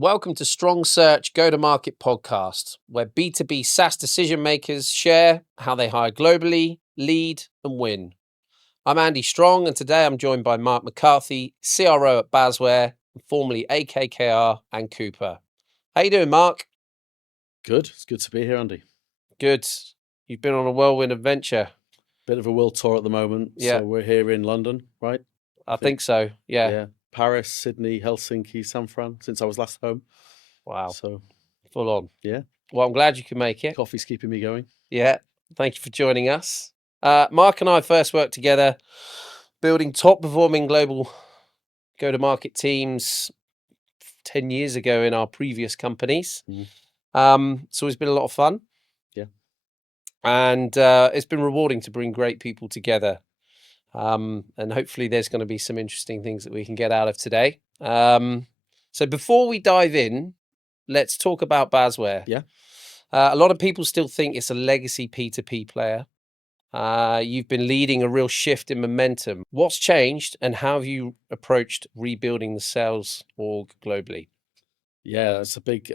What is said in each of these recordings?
Welcome to Strong Search Go-to-Market Podcast, where B2B SaaS decision makers share how they hire globally, lead, and win. I'm Andy Strong, and today I'm joined by Mark McCarthy, CRO at Basware, formerly AKKR and Coupa. How you doing, Mark? Good. It's good to be here, Andy. Good. You've been on a whirlwind adventure. Bit of a world tour at the moment. Yeah. So we're here in London, right? I think so. Yeah. Paris, Sydney, Helsinki, San Fran, since I was last home. Wow. So Full on. yeah. Well, I'm glad you can make it. Coffee's keeping me going. Yeah. Thank you for joining us. Mark and I first worked together building top performing global go-to-market teams 10 years ago in our previous companies. So it's been a lot of fun. Yeah. And it's been rewarding to bring great people together. And hopefully there's going to be some interesting things that we can get out of today. So before we dive in, let's talk about Basware. Yeah. A lot of people still think it's a legacy P2P player. You've been leading a real shift in momentum. What's changed and how have you approached rebuilding the sales org globally? Yeah, it's a big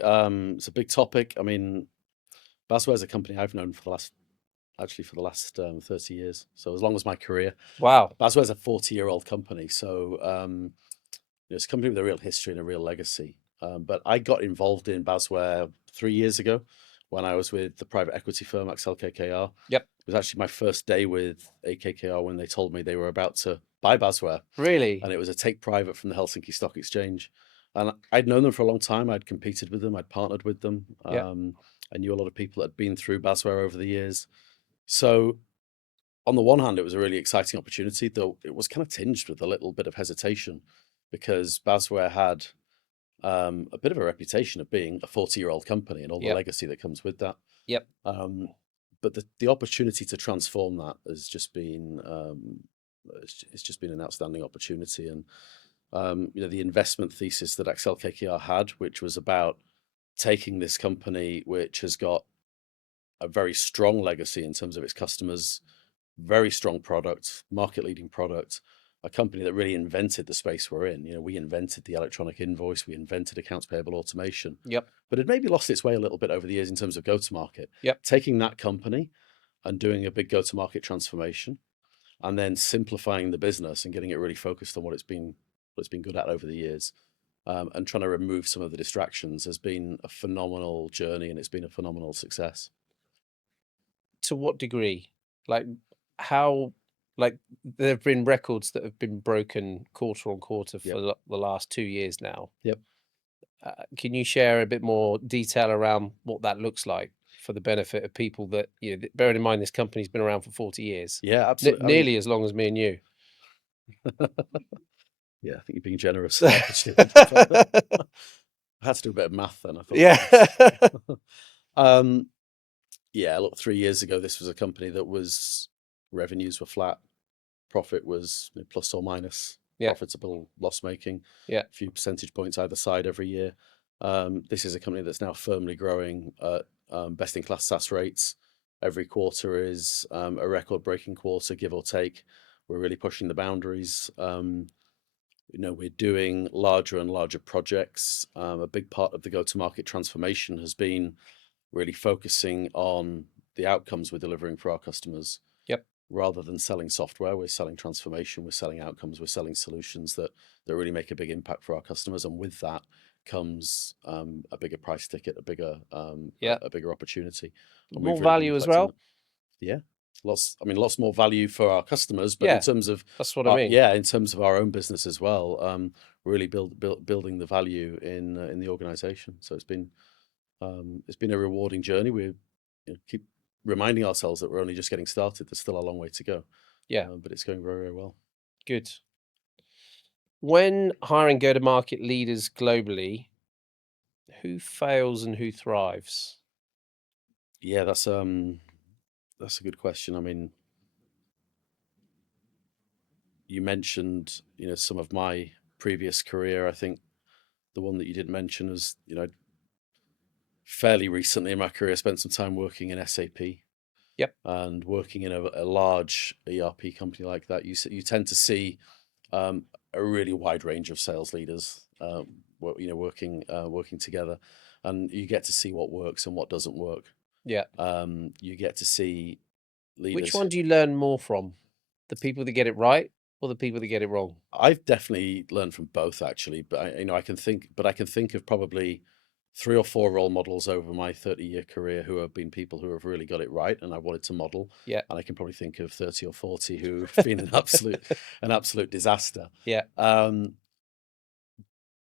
topic. I mean, Basware is a company I've known for the last 30 years. So as long as my career. Wow. Basware is a 40-year-old company. So it's a company with a real history and a real legacy. But I got involved in Basware 3 years ago when I was with the private equity firm AkKKR. Yep. It was actually my first day with AKKR when they told me they were about to buy Basware. Really? And it was a take private from the Helsinki Stock Exchange. And I'd known them for a long time. I'd competed with them. I'd partnered with them. Yep. I knew a lot of people that had been through Basware over the years. So on the one hand, it was a really exciting opportunity, though it was kind of tinged with a little bit of hesitation because Basware had a bit of a reputation of being a 40-year-old company and all the legacy that comes with that. Yep. But the opportunity to transform that has just been it's just been an outstanding opportunity. And the investment thesis that AkKKR had, which was about taking this company, which has got a very strong legacy in terms of its customers, very strong product, market-leading product, a company that really invented the space we're in. We invented the electronic invoice, we invented accounts payable automation. Yep. But it maybe lost its way a little bit over the years in terms of go-to-market. Yep. Taking that company and doing a big go-to-market transformation, and then simplifying the business and getting it really focused on what it's been good at over the years, and trying to remove some of the distractions has been a phenomenal journey, and it's been a phenomenal success. To what degree? Like how? Like there have been records that have been broken quarter on quarter for the last 2 years now. Yep. Can you share a bit more detail around what that looks like for the benefit of people that, bearing in mind this company's been around for 40 years? Yeah, absolutely. Nearly as long as me and you. Yeah, I think you're being generous. I had to do a bit of math then, I thought. Yeah. Look, 3 years ago, this was a company that revenues were flat, profit was plus or minus, profitable, loss-making, a few percentage points either side every year. This is a company that's now firmly growing at best-in-class SaaS rates. Every quarter is a record-breaking quarter, give or take. We're really pushing the boundaries. We're doing larger and larger projects. A big part of the go-to-market transformation has been really focusing on the outcomes we're delivering for our customers. Yep. Rather than selling software, we're selling transformation, we're selling outcomes, we're selling solutions that really make a big impact for our customers. And with that comes a bigger price ticket, a bigger opportunity. More value as well. Yeah. Lots more value for our customers, but in terms of that's what I mean. In terms of our own business as well, really building the value in the organization. So it's been a rewarding journey. We keep reminding ourselves that we're only just getting started. There's still a long way to go. Yeah, but it's going very, very well. Good. When hiring go-to-market leaders globally, who fails and who thrives? Yeah, that's a good question. I mean, you mentioned, some of my previous career. I think the one that you didn't mention is, fairly recently in my career, I spent some time working in SAP. Yep. And working in a large ERP company like that, you tend to see a really wide range of sales leaders. working together, and you get to see what works and what doesn't work. Yeah. You get to see leaders. Which one do you learn more from? The people that get it right or the people that get it wrong? I've definitely learned from both, actually, but I can think of probably 3 or 4 role models over my 30-year career who have been people who have really got it right, and I wanted to model. Yeah. And I can probably think of 30 or 40 who've been an absolute disaster. Yeah.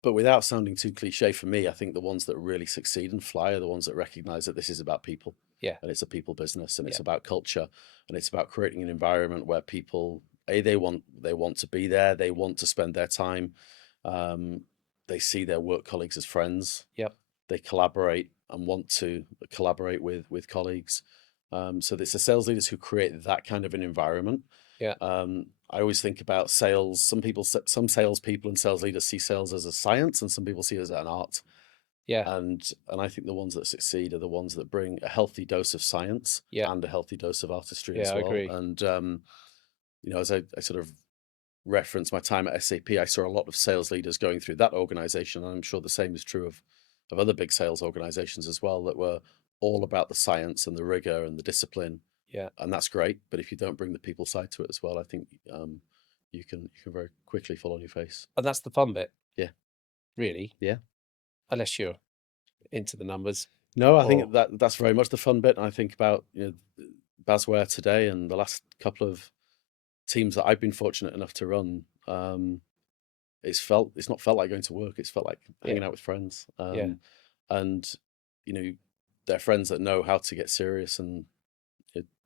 But without sounding too cliche, for me, I think the ones that really succeed and fly are the ones that recognize that this is about people. Yeah. And it's a people business, and it's about culture, and it's about creating an environment where people, they want to be there, they want to spend their time, they see their work colleagues as friends. Yep. They collaborate and want to collaborate with colleagues. So it's the sales leaders who create that kind of an environment. Yeah. I always think about sales. Some salespeople and sales leaders see sales as a science, and some people see it as an art. Yeah. And I think the ones that succeed are the ones that bring a healthy dose of science and a healthy dose of artistry as well. I agree. And as I sort of reference my time at SAP, I saw a lot of sales leaders going through that organization, and I'm sure the same is true of other big sales organizations as well, that were all about the science and the rigor and the discipline. Yeah. And that's great, but if you don't bring the people side to it as well, I think you can very quickly fall on your face. And that's the fun bit. Yeah. Really? Yeah. Unless you're into the numbers. No, I think that's very much the fun bit. And I think about Basware today and the last couple of teams that I've been fortunate enough to run. It's not felt like going to work. It's felt like hanging out with friends. And they're friends that know how to get serious and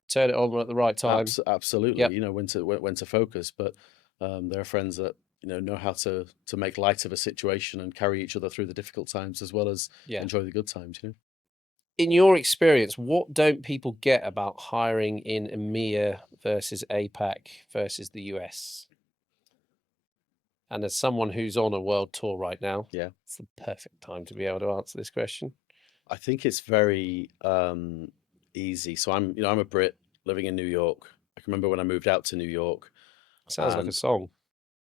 turn it on at the right time. Absolutely. Yep. When to focus, but there are friends that know how to make light of a situation and carry each other through the difficult times as well as enjoy the good times. In your experience, what don't people get about hiring in EMEA versus APAC versus the US? And as someone who's on a world tour right now, it's the perfect time to be able to answer this question. I think it's very easy. So I'm a Brit living in New York. I can remember when I moved out to New York. Sounds like a song.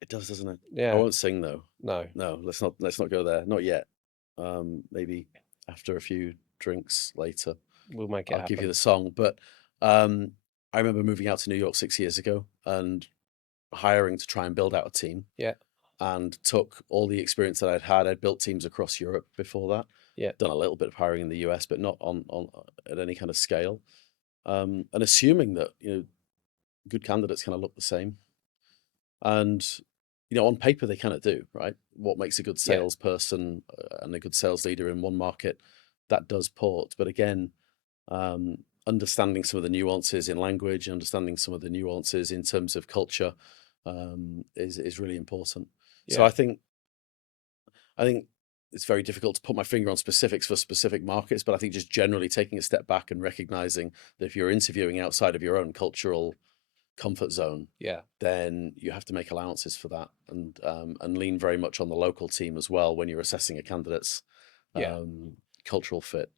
It does, doesn't it? Yeah. I won't sing though. No. Let's not go there. Not yet. Maybe after a few drinks later, we'll make it happen. I'll give you the song. But I remember moving out to New York 6 years ago and hiring to try and build out a team. Yeah. And took all the experience that I'd had. I'd built teams across Europe before that. Yeah. Done a little bit of hiring in the US, but not on at any kind of scale. And assuming that good candidates kind of look the same, and on paper they kind of do, right? What makes a good salesperson and a good sales leader in one market, that does port. But again, understanding some of the nuances in language, understanding some of the nuances in terms of culture, is really important. Yeah. So I think it's very difficult to put my finger on specifics for specific markets, but I think just generally taking a step back and recognizing that if you're interviewing outside of your own cultural comfort zone, then you have to make allowances for that and lean very much on the local team as well when you're assessing a candidate's cultural fit.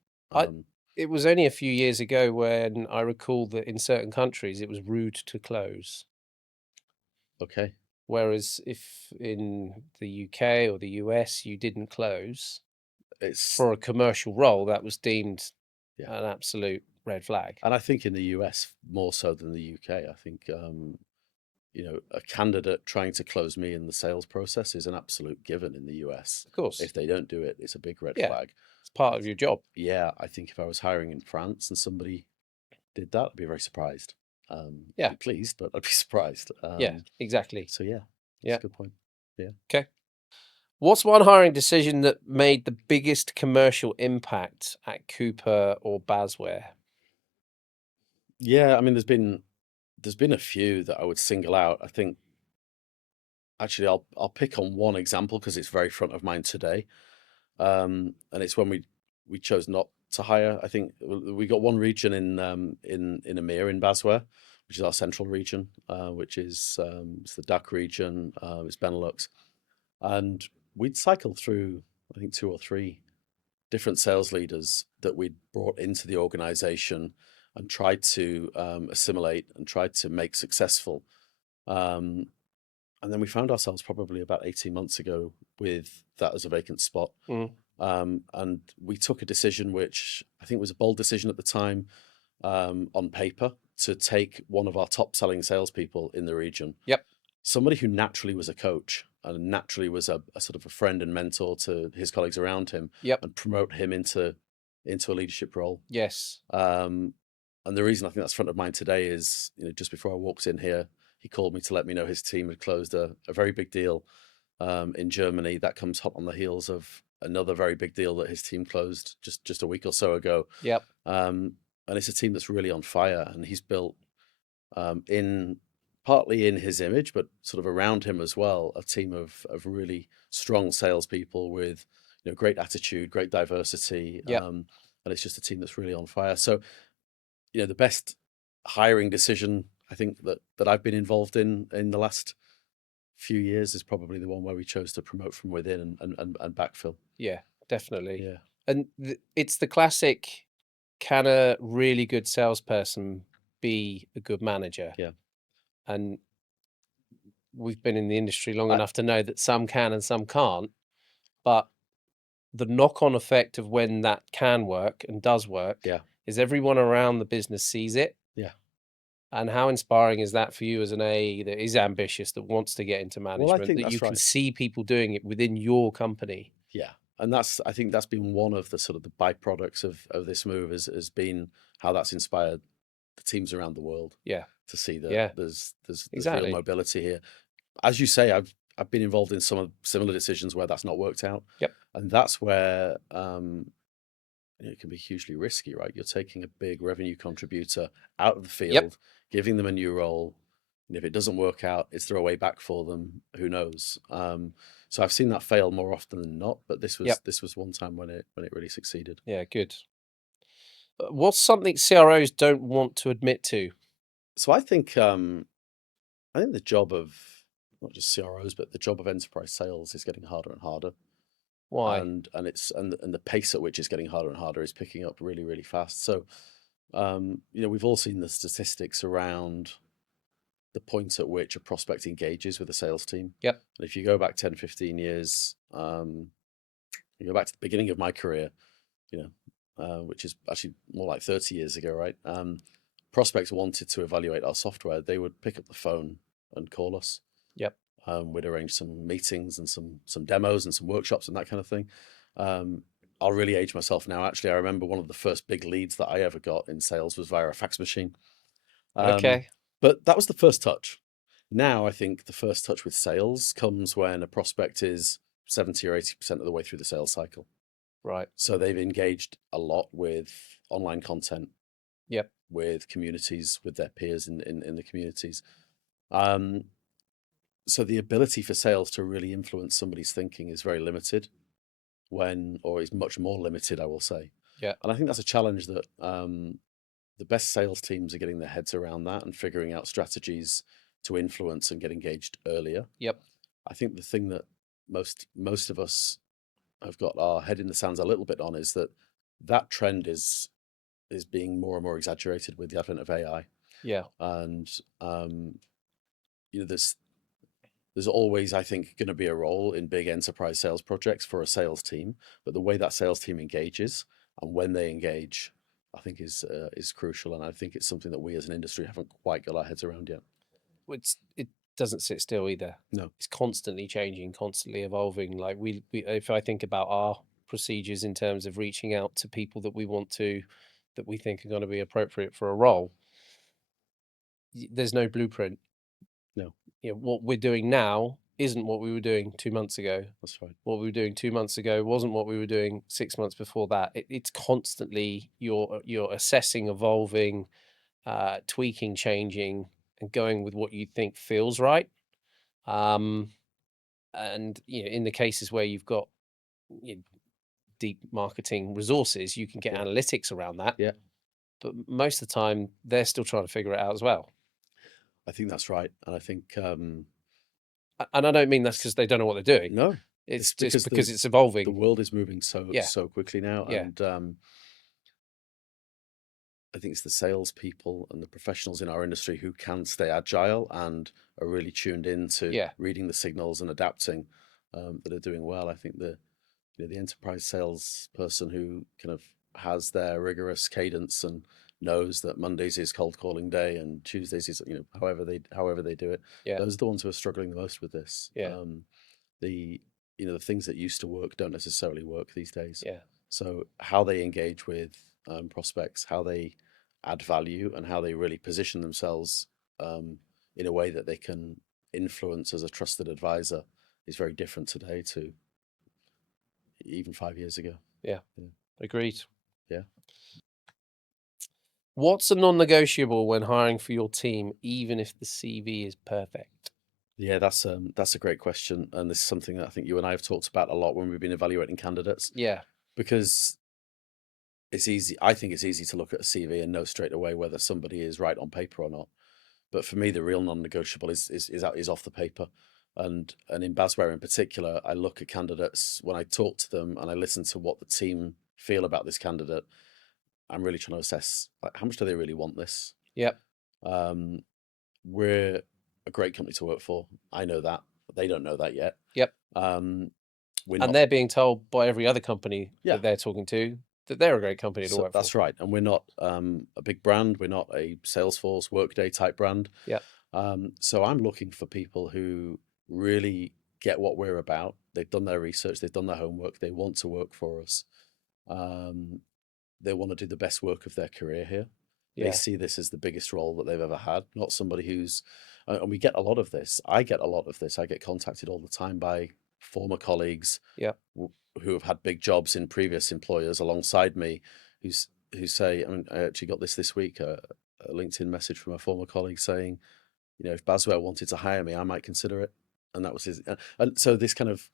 It was only a few years ago when I recall that in certain countries it was rude to close. Okay. Whereas if in the UK or the US you didn't close for a commercial role, that was deemed an absolute red flag. And I think in the US more so than the UK. I think a candidate trying to close me in the sales process is an absolute given in the US. Of course. If they don't do it, it's a big red flag. It's part of your job. Yeah, I think if I was hiring in France and somebody did that, I'd be very surprised. I'd be pleased, but I'd be surprised. Yeah, exactly. So that's a good point. Yeah. Okay. What's one hiring decision that made the biggest commercial impact at Coupa or Basware? Yeah, I mean, there's been a few that I would single out. I think actually I'll pick on one example because it's very front of mind today, and it's when we chose not to hire. I think we got one region in EMEA in Basware, which is our central region, which is it's the DACH region, it's Benelux, and we'd cycled through I think 2 or 3 different sales leaders that we'd brought into the organization and tried to assimilate and tried to make successful. And then we found ourselves probably about 18 months ago with that as a vacant spot. And we took a decision, which I think was a bold decision at the time, on paper, to take one of our top selling salespeople in the region. Yep. Somebody who naturally was a coach and naturally was a sort of a friend and mentor to his colleagues around him. Yep. And promote him into a leadership role. Yes. And the reason I think that's front of mind today is, just before I walked in here, he called me to let me know his team had closed a very big deal in Germany. That comes hot on the heels of another very big deal that his team closed just a week or so ago. Yep. And it's a team that's really on fire, and he's built partly in his image, but sort of around him as well, a team of really strong salespeople with great attitude, great diversity. Yep. And it's just a team that's really on fire. So, the best hiring decision I think that I've been involved in the last few years is probably the one where we chose to promote from within and backfill. Yeah, definitely. Yeah. And it's the classic, can a really good salesperson be a good manager? Yeah. And we've been in the industry long enough to know that some can and some can't, but the knock-on effect of when that can work and does work is everyone around the business sees it. Yeah. And how inspiring is that for you as an AE that is ambitious, that wants to get into management, think that that's you can right. see people doing it within your company? Yeah. And I think that's been one of the sort of the byproducts of this move has been how that's inspired the teams around the world. Yeah. To see that there's Exactly. real mobility here. As you say, I've been involved in some of similar decisions where that's not worked out. Yep. And that's where it can be hugely risky, right? You're taking a big revenue contributor out of the field, giving them a new role. And if it doesn't work out, is there a way back for them? Who knows? So I've seen that fail more often than not, but this was one time when it really succeeded. Yeah, good. What's something CROs don't want to admit to? So I think the job of not just CROs, but the job of enterprise sales is getting harder and harder. Why? And the pace at which it's getting harder and harder is picking up really, really fast. So, we've all seen the statistics around the point at which a prospect engages with a sales team. Yep. And if you go back 10, 15 years, you go back to the beginning of my career, which is actually more like 30 years ago, right? Prospects wanted to evaluate our software. They would pick up the phone and call us. Yep. We'd arrange some meetings and some demos and some workshops and that kind of thing. I'll really age myself now. Actually, I remember one of the first big leads that I ever got in sales was via a fax machine. Okay. But that was the first touch. Now, I think the first touch with sales comes when a prospect is 70 or 80% of the way through the sales cycle. Right. So they've engaged a lot with online content. Yep. With communities, with their peers in the communities. So the ability for sales to really influence somebody's thinking is very limited or is much more limited, I will say. Yeah. And I think that's a challenge that the best sales teams are getting their heads around that and figuring out strategies to influence and get engaged earlier. Yep. I think the thing that most of us have got our head in the sands a little bit on is that trend is being more and more exaggerated with the advent of AI. Yeah. And there's always, I think, going to be a role in big enterprise sales projects for a sales team, but the way that sales team engages and when they engage, I think is crucial. And I think it's something that we as an industry haven't quite got our heads around yet. It doesn't sit still either. No. It's constantly changing, constantly evolving. Like we if I think about our procedures in terms of reaching out to people that we think are going to be appropriate for a role, there's no blueprint. No. What we're doing now isn't what we were doing 2 months ago. That's right. What we were doing 2 months ago wasn't what we were doing 6 months before that. It's constantly you're assessing, evolving, tweaking, changing, and going with what you think feels right. And in the cases where you've got deep marketing resources, you can get analytics around that. Yeah. But most of the time, they're still trying to figure it out as well. I think that's right. And I think... and I don't mean that's because they don't know what they're doing. No. It's just because it's evolving. The world is moving so quickly now. Yeah. And I think it's the salespeople and the professionals in our industry who can stay agile and are really tuned into reading the signals and adapting, that are doing well. I think the enterprise salesperson who kind of has their rigorous cadence and knows that Mondays is cold calling day and Tuesdays is, however they do it. Those are the ones who are struggling the most with this. The things that used to work don't necessarily work these days. So how they engage with prospects, how they add value, and how they really position themselves in a way that they can influence as a trusted advisor is very different today to even 5 years ago. Agreed. Yeah. What's a non-negotiable when hiring for your team, even if the CV is perfect? Yeah, that's a great question, and this is something that I think you and I have talked about a lot when we've been evaluating candidates. Because it's easy. I think it's easy to look at a CV and know straight away whether somebody is right on paper or not. But for me, the real non-negotiable is off the paper, and in Basware in particular, I look at candidates when I talk to them and I listen to what the team feel about this candidate. I'm really trying to assess, like, how much do they really want this? We're a great company to work for. I know that. They don't know that yet. And they're being told by every other company that they're talking to that they're a great company to work for. That's right. And we're not a big brand. We're not a Salesforce, Workday type brand. So I'm looking for people who really get what we're about. They've done their research. They've done their homework. They want to work for us. They want to do the best work of their career here. They see this as the biggest role that they've ever had, not somebody who's, and we get a lot of this. I get a lot of this. I get contacted all the time by former colleagues who have had big jobs in previous employers alongside me, who say, I actually got this week, a LinkedIn message from a former colleague saying, if Basware wanted to hire me, I might consider it. And that was his, and so this kind of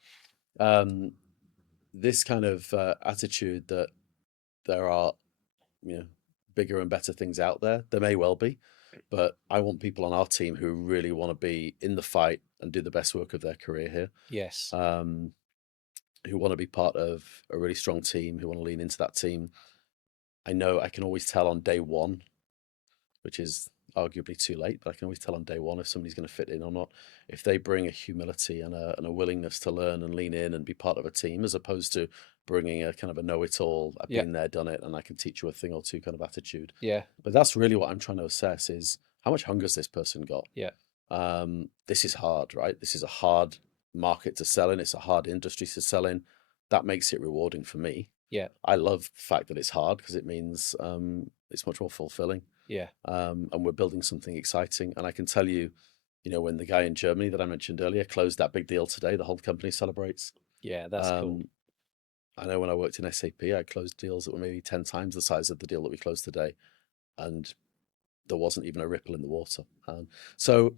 attitude that there are, bigger and better things out there. There may well be, but I want people on our team who really want to be in the fight and do the best work of their career here. Who want to be part of a really strong team, who want to lean into that team. I know I can always tell on day one, which is arguably too late, but I can always tell on day one if somebody's going to fit in or not. If they bring a humility and a willingness to learn and lean in and be part of a team, as opposed to bringing a kind of a know-it-all, I've been there, done it, and I can teach you a thing or two kind of attitude. But that's really what I'm trying to assess is how much hunger's this person got? This is hard, right? This is a hard market to sell in. It's a hard industry to sell in. That makes it rewarding for me. I love the fact that it's hard because it means it's much more fulfilling. And we're building something exciting. And I can tell you, when the guy in Germany that I mentioned earlier closed that big deal today, the whole company celebrates. That's cool. I know when I worked in SAP, I closed deals that were maybe 10 times the size of the deal that we closed today. And there wasn't even a ripple in the water. So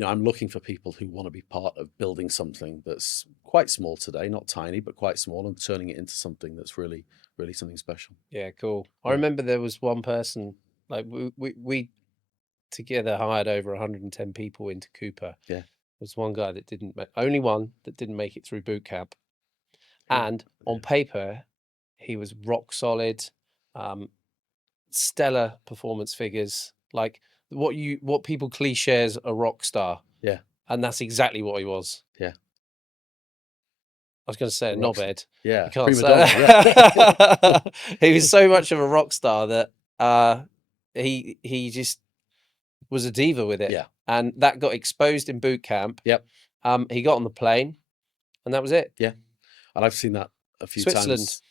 I'm looking for people who want to be part of building something that's quite small today, not tiny, but quite small, and turning it into something that's really, really something special. Cool. I remember there was one person, like we together hired over 110 people into Coupa. There was one guy that only one that didn't make it through boot camp. And on paper, he was rock solid, stellar performance figures, like what people cliches a rock star. And that's exactly what he was. I was going to say a knobhead. You can't say that. He was so much of a rock star that he just was a diva with it. And that got exposed in boot camp. He got on the plane, and that was it. And I've seen that a few times.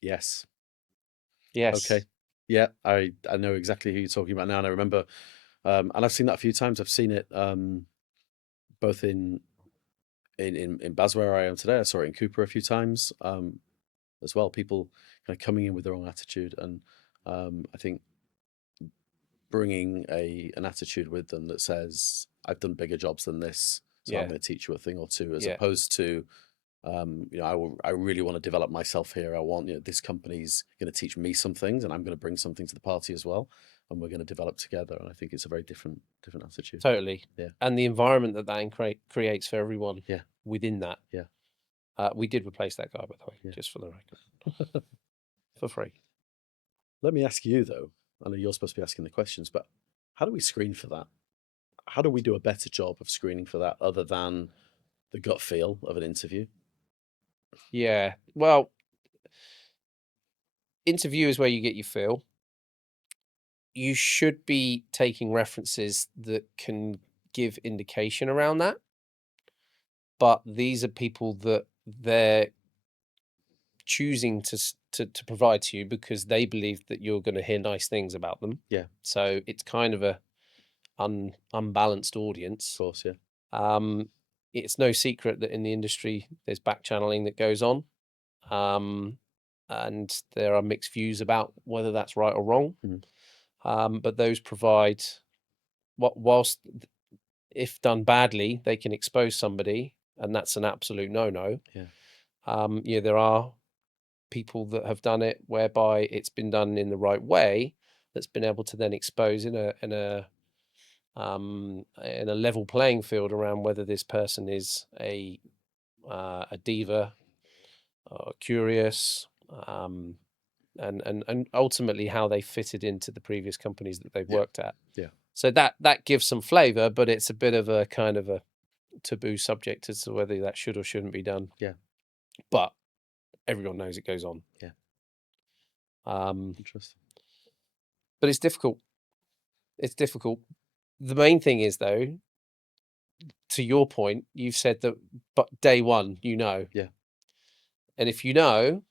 Yes. Okay. I know exactly who you're talking about now, and I remember, and I've seen that a few times. I've seen it both in Basware where I am today. I saw it in Coupa a few times as well. People kind of coming in with their own attitude, and I think bringing an attitude with them that says, "I've done bigger jobs than this, so I'm going to teach you a thing or two," as opposed to, I really want to develop myself here. I want, this company's going to teach me some things, and I'm going to bring something to the party as well, and we're going to develop together. And I think it's a very different attitude. Totally. And the environment that creates for everyone. Within that. We did replace that guy, by the way, just for the record, for free. Let me ask you though, I know you're supposed to be asking the questions, but how do we screen for that? How do we do a better job of screening for that other than the gut feel of an interview? Yeah. Well, interview is where you get your feel. You should be taking references that can give indication around that. But these are people that they're choosing to provide to you because they believe that you're going to hear nice things about them. Yeah. So it's kind of a unbalanced audience. Of course, yeah. It's no secret that in the industry there's back channeling that goes on. And there are mixed views about whether that's right or wrong. But those provide whilst if done badly, they can expose somebody, and that's an absolute no-no. Yeah. There are people that have done it whereby it's been done in the right way, that's been able to then expose in a level playing field around whether this person is a diva, or curious, and ultimately how they fitted into the previous companies that they've worked at. Yeah. So that gives some flavor, but it's a bit of a kind of a taboo subject as to whether that should or shouldn't be done. Yeah. But everyone knows it goes on. Yeah. Interesting. But it's difficult. It's difficult. The main thing is, though, to your point, you've said that, but day one, Yeah. And if you know,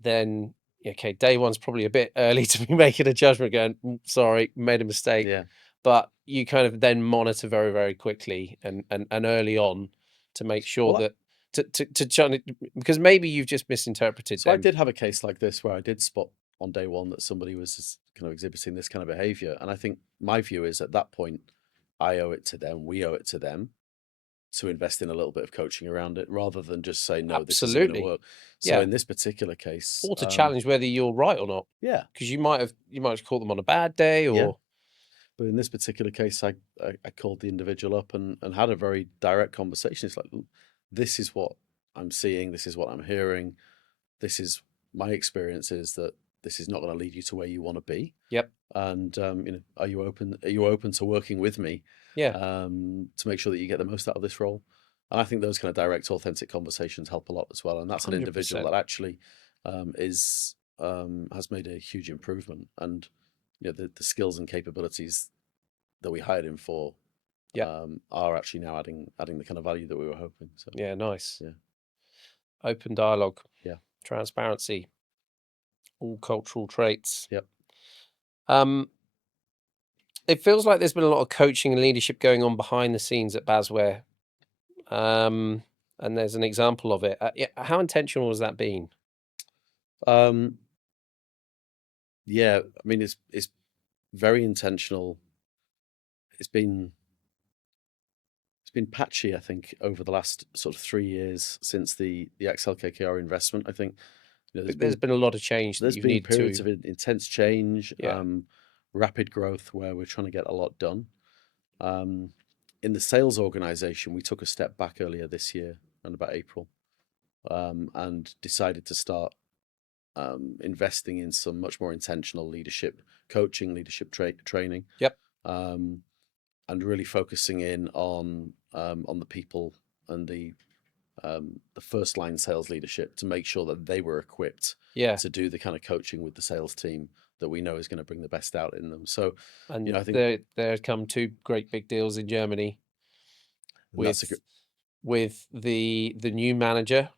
then okay, day one's probably a bit early to be making a judgment going, sorry, made a mistake. Yeah. But you kind of then monitor very, very quickly and early on to make sure that to try, because maybe you've just misinterpreted. So I did have a case like this where I did spot on day one that somebody was kind of exhibiting this kind of behavior. And I think my view is at that point, I owe it to them, we owe it to them to invest in a little bit of coaching around it rather than just say, no, this isn't going to work. So in this particular case, or to challenge whether you're right or not. Yeah. Because you might have caught them on a bad day or. Yeah. But in this particular case, I called the individual up and had a very direct conversation. It's like, this is what I'm seeing. This is what I'm hearing. This is my experience is that this is not going to lead you to where you want to be. Yep. And are you open to working with me? Yeah. To make sure that you get the most out of this role. And I think those kind of direct, authentic conversations help a lot as well. And that's 100%. An individual that actually has made a huge improvement. And the skills and capabilities that we hired him for are actually now adding the kind of value that we were hoping. So yeah, nice. Yeah. Open dialogue. Yeah. Transparency. All cultural traits. Yep. It feels like there's been a lot of coaching and leadership going on behind the scenes at Basware. And there's an example of it. How intentional has that been? Yeah, I mean, it's very intentional. It's been patchy, I think, over the last sort of 3 years since the Excel KKR investment. I think there's been a lot of change. There's been periods of intense change, rapid growth where we're trying to get a lot done. In the sales organization, we took a step back earlier this year, around about April, and decided to start investing in some much more intentional leadership coaching, leadership training. Yep. And really focusing in on the people and the first line sales leadership to make sure that they were equipped to do the kind of coaching with the sales team that we know is going to bring the best out in them. So, and I think there come 2 great big deals in Germany with the new manager,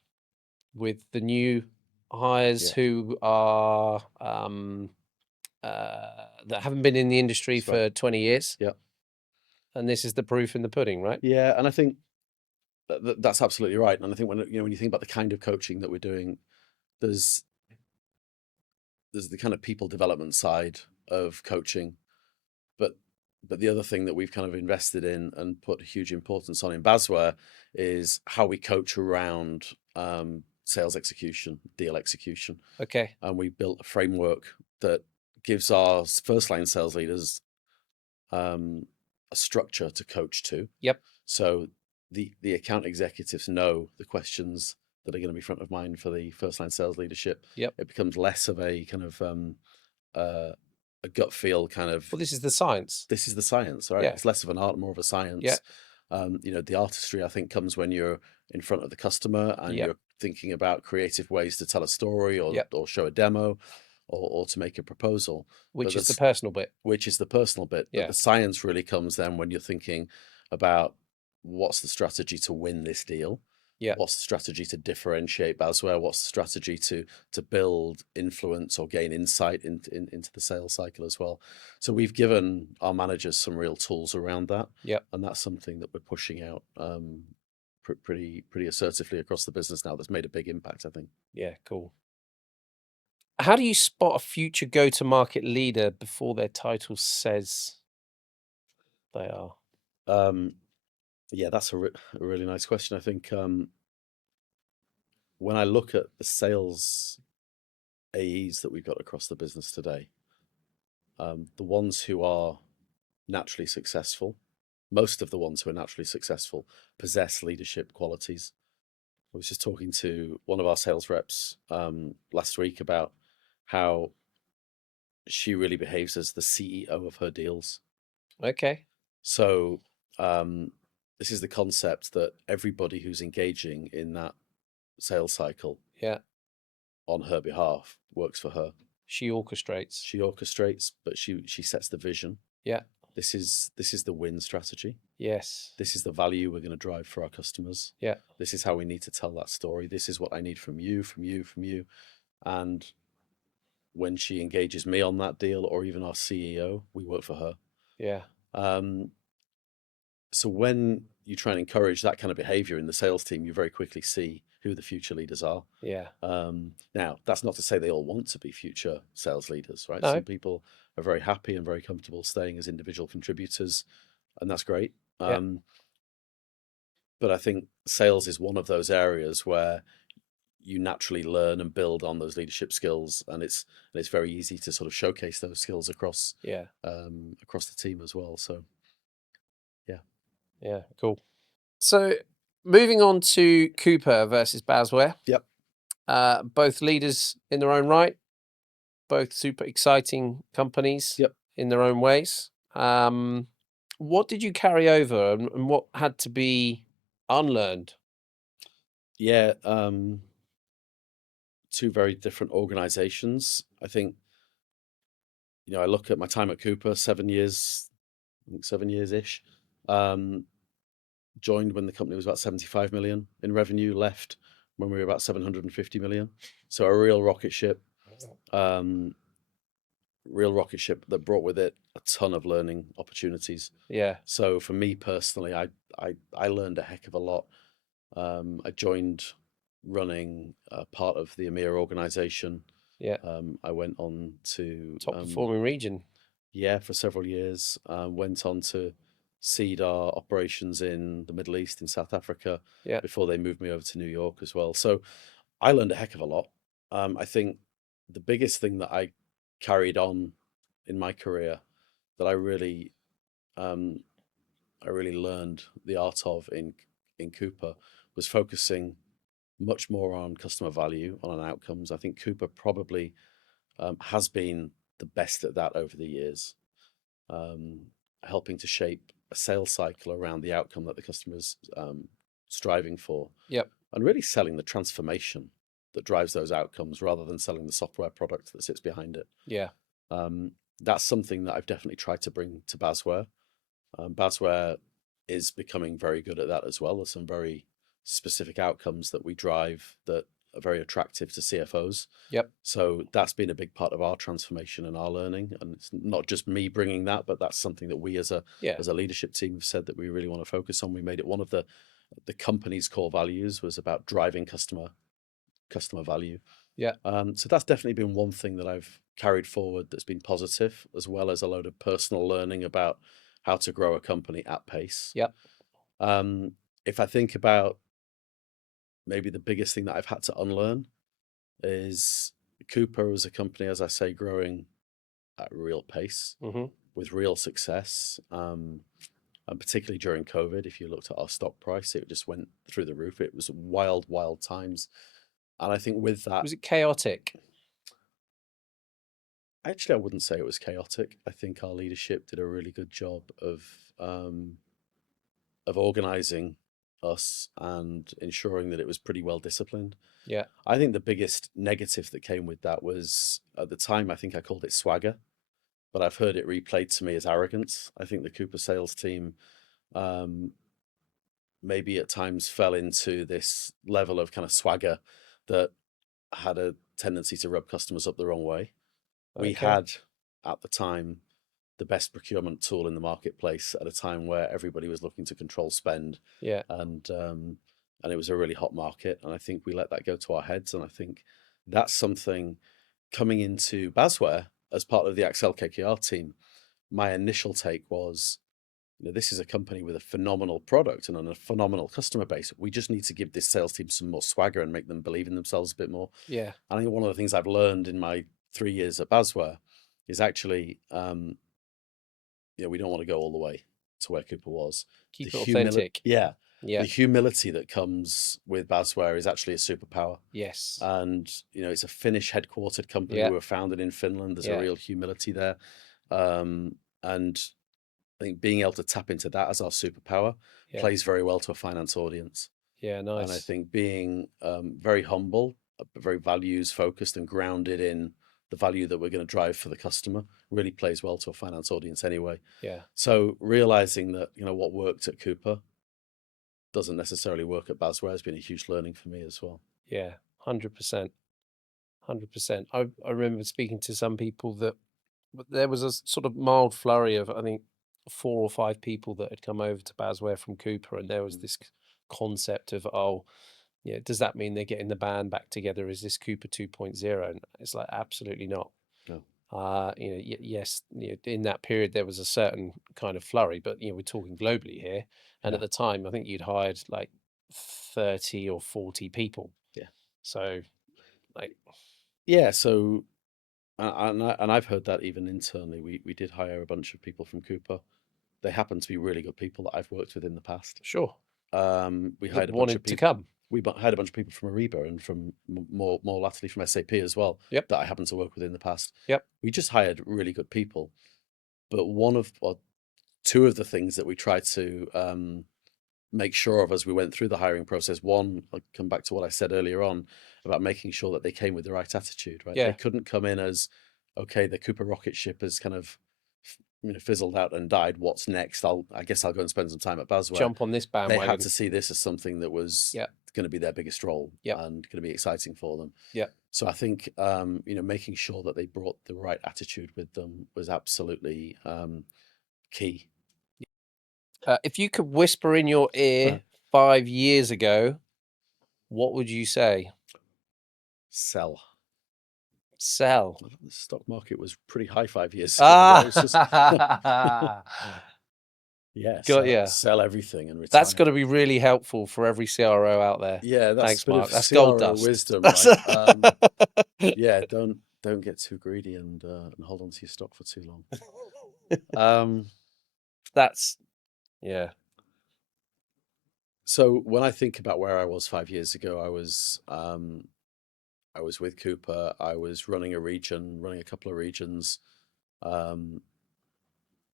with the new hires who are that haven't been in the industry for 20 years. Yeah. And this is the proof in the pudding, right? Yeah, and I think that's absolutely right. And I think when you think about the kind of coaching that we're doing, there's the kind of people development side of coaching, but the other thing that we've kind of invested in and put huge importance on in Basware is how we coach around sales execution, deal execution. Okay. And we built a framework that gives our first line sales leaders a structure to coach to. Yep. So the account executives know the questions that are going to be front of mind for the first line sales leadership. Yep. It becomes less of a kind of a gut feel kind of. Well, this is the science. This is the science, right? Yeah. It's less of an art, more of a science. Yeah. The artistry, I think, comes when you're in front of the customer and Yep. you're thinking about creative ways to tell a story or Yep. or show a demo or to make a proposal. Which is the personal bit. Which is the personal bit. Yeah. But the science really comes then when you're thinking about what's the strategy to win this deal. Yeah. What's the strategy to differentiate Basware? What's the strategy to build influence or gain insight into the sales cycle as well? So we've given our managers some real tools around that. Yep. And that's something that we're pushing out pretty assertively across the business now. That's made a big impact, I think. Yeah, cool. How do you spot a future go-to-market leader before their title says they are? Yeah, that's a really nice question. I think when I look at the sales AEs that we've got across the business today, the ones who are naturally successful, most of the ones who are naturally successful possess leadership qualities. I was just talking to one of our sales reps last week about how she really behaves as the CEO of her deals. Okay. So this is the concept that everybody who's engaging in that sales cycle on her behalf works for her. She orchestrates. But she sets the vision. Yeah. This is the win strategy. Yes. This is the value we're going to drive for our customers. Yeah. This is how we need to tell that story. This is what I need from you. And when she engages me on that deal, or even our CEO, we work for her. Yeah. So when you try and encourage that kind of behavior in the sales team, you very quickly see who the future leaders are. Yeah. Now, that's not to say they all want to be future sales leaders, right? No. Some people are very happy and very comfortable staying as individual contributors, and that's great. Yeah. But I think sales is one of those areas where you naturally learn and build on those leadership skills, and it's very easy to sort of showcase those skills across the team as well. So yeah, cool. So moving on to Coupa versus Basware. Yep. Both leaders in their own right, both super exciting companies. Yep. In their own ways. What did you carry over and what had to be unlearned? Yeah, two very different organizations. I think, I look at my time at Coupa, 7 years, I think 7 years-ish. Joined when the company was about 75 million in revenue, left when we were about 750 million. So a real rocket ship. That brought with it a ton of learning opportunities. Yeah. So for me personally, I learned a heck of a lot. I joined running part of the EMEA organization. Yeah. I went on to top performing region. Yeah, for several years. Went on to seed our operations in the Middle East, in South Africa, before they moved me over to New York as well. So I learned a heck of a lot. I think the biggest thing that I carried on in my career that I really learned the art of in Coupa was focusing much more on customer value, on outcomes. I think Coupa probably has been the best at that over the years, helping to shape a sales cycle around the outcome that the customer's striving for. Yep. And really selling the transformation that drives those outcomes rather than selling the software product that sits behind it. Yeah. That's something that I've definitely tried to bring to Basware. Basware is becoming very good at that as well. There's some very specific outcomes that we drive that are very attractive to CFOs. Yep. So that's been a big part of our transformation and our learning. And it's not just me bringing that, but that's something that we as a leadership team have said that we really want to focus on. We made it one of the company's core values was about driving customer value. Yeah. So that's definitely been one thing that I've carried forward that's been positive, as well as a load of personal learning about how to grow a company at pace. Yep. If I think about maybe the biggest thing that I've had to unlearn is Coupa as a company, as I say, growing at real pace with real success. And particularly during COVID, if you looked at our stock price, it just went through the roof. It was wild, wild times. And I think with that... Was it chaotic? Actually, I wouldn't say it was chaotic. I think our leadership did a really good job of organizing us and ensuring that it was pretty well disciplined. Yeah. I think the biggest negative that came with that was, at the time, I think I called it swagger, but I've heard it replayed to me as arrogance. I think the Coupa sales team maybe at times fell into this level of kind of swagger that had a tendency to rub customers up the wrong way. We had, at the time, the best procurement tool in the marketplace at a time where everybody was looking to control spend. Yeah. And it was a really hot market. And I think we let that go to our heads. And I think that's something coming into Basware as part of the Excel KKR team. My initial take was, this is a company with a phenomenal product and a phenomenal customer base. We just need to give this sales team some more swagger and make them believe in themselves a bit more. Yeah. I think one of the things I've learned in my 3 years at Basware is actually, we don't want to go all the way to where Coupa was. Keep it authentic. Yeah. Yeah. The humility that comes with Basware is actually a superpower. Yes. And, it's a Finnish headquartered company. We were founded in Finland. There's a real humility there. And I think being able to tap into that as our superpower plays very well to a finance audience. Yeah, nice. And I think being very humble, but very values focused and grounded in the value that we're going to drive for the customer really plays well to a finance audience anyway. Yeah. So realizing that, what worked at Coupa doesn't necessarily work at Basware has been a huge learning for me as well. Yeah, 100%. 100%. I remember speaking to some people that there was a sort of mild flurry of, I think, 4 or 5 people that had come over to Basware from Coupa, and there was this concept of, does that mean they're getting the band back together? Is this Coupa 2.0? And it's like, absolutely not. No. Yes, in that period there was a certain kind of flurry, but we're talking globally here, and at the time I think you'd hired like 30 or 40 people. Yeah. So, like, so. And I've heard that even internally, we did hire a bunch of people from Coupa. They happen to be really good people that I've worked with in the past. Sure. We hired a bunch of people. To come. We hired a bunch of people from Ariba and from more latterly from SAP as well. Yep. That I happened to work with in the past. Yep. We just hired really good people, but two of the things that we tried to make sure of as we went through the hiring process. One, I'll come back to what I said earlier on about making sure that they came with the right attitude, right? Yeah. They couldn't come in as, okay, the Coupa rocket ship has kind of fizzled out and died. What's next? I guess I'll go and spend some time at Basware. Jump on this bandwagon. They had to see this as something that was going to be their biggest role and going to be exciting for them. Yeah. So I think, making sure that they brought the right attitude with them was absolutely key. If you could whisper in your ear 5 years ago, what would you say? Sell. Sell. The stock market was pretty high 5 years ago. It was just... Sell everything and retire. That's got to be really helpful for every CRO out there. Yeah, that's thanks, Mark. That's CRO gold dust. Wisdom. Right? Don't get too greedy and hold on to your stock for too long. That's So when I think about where I was 5 years ago, I was with Coupa. I was running a couple of regions.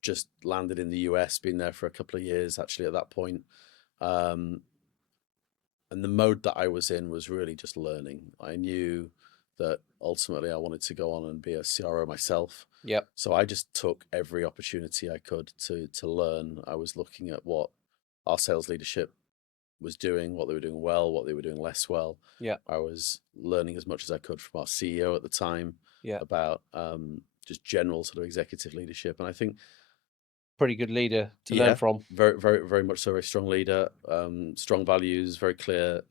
Just landed in the US, been there for a couple of years actually at that point. And the mode that I was in was really just learning. I knew that ultimately I wanted to go on and be a CRO myself. Yep. So I just took every opportunity I could to learn. I was looking at what our sales leadership was doing, what they were doing well, what they were doing less well. Yeah. I was learning as much as I could from our CEO at the time about just general sort of executive leadership. And I think pretty good leader to learn from. Very, very, very much so. A strong leader, strong values, very clear